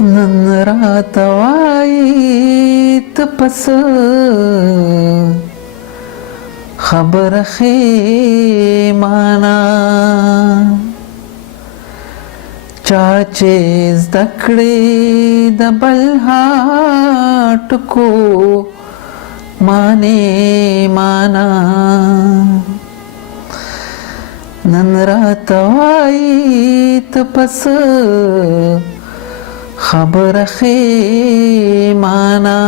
نن راته وایي ته پس خبره ښیمانه چا چې زده کړې د بل ټکو مانې مانا نن راته وایي ته پس خبره ښیمانه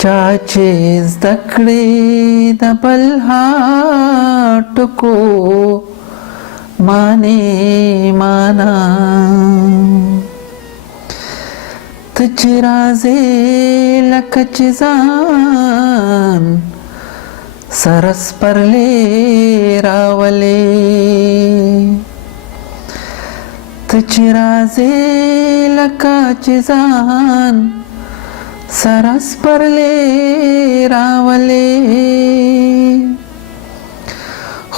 چا چې زده کړې د بل ټکو مانې مانا ته چې راځې لکه چې ځان سره سپرلی راولې ته چې راځې لکه چې ځان سره سپرلی راولې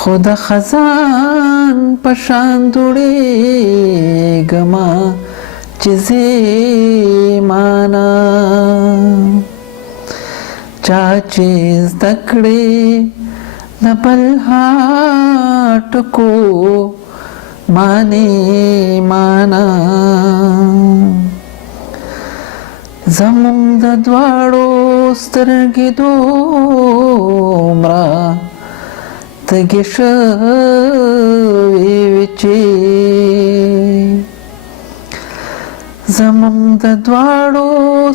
خو د خزان په شان دوړېږمه چې زیمانه چا چې زده کړې د بل ټکو مانې مانا زموږ د دواړو سترګې دومره تږې شوې وې چې زموږ د دواړو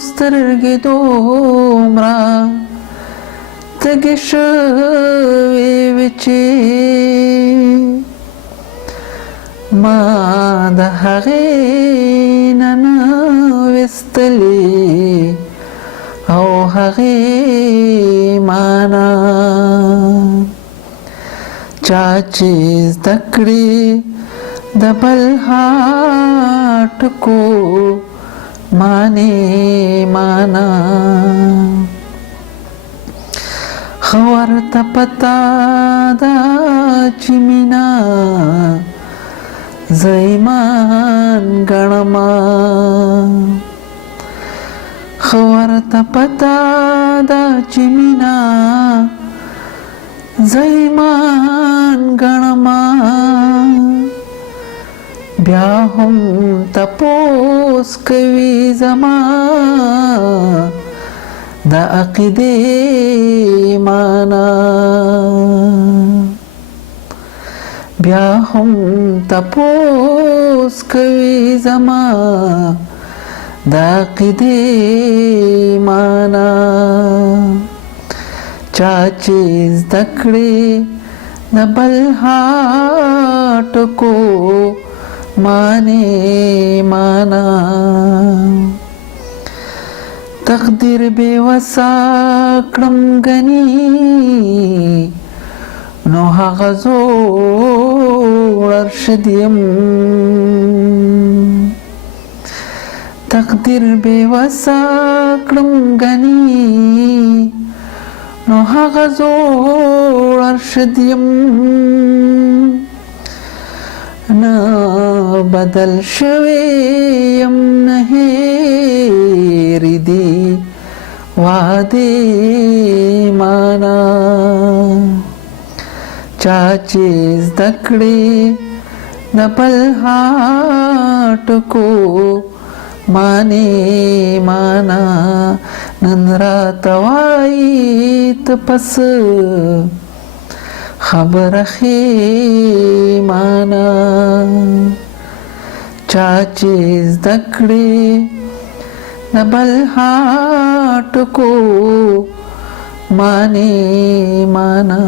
سترګې دومره تږې شوې وې چې ما د هغې نه نه ویستلې او هغې مانا چا چې زده کړې د بل ټکو مانې مانا ښه ورته پته ده چې مینه زه ایمان ګڼمه ښه ورته پته ده چې مینه زه ایمان ګڼمه بیا هم تپوس کوي زما د عقیدې مانا بیا هم تپوس کوي زما د عقیدې مانا چا چې زده کړې د بل ټکو مانې مانا تقدیر بې وسه کړم ګنې نو هغه زوړ ارشد یم تقدیر بې وسه کړم ګنې نو هغه زوړ ارشد یم نه بدل شوی یم نه هېرې دي وعدې مانا چا چې زده کړې د بل ټکو مانې مانا نن راته وایي ته پس خبره ښیمانه چا چې زده کړې د بل ټکو مانې مانا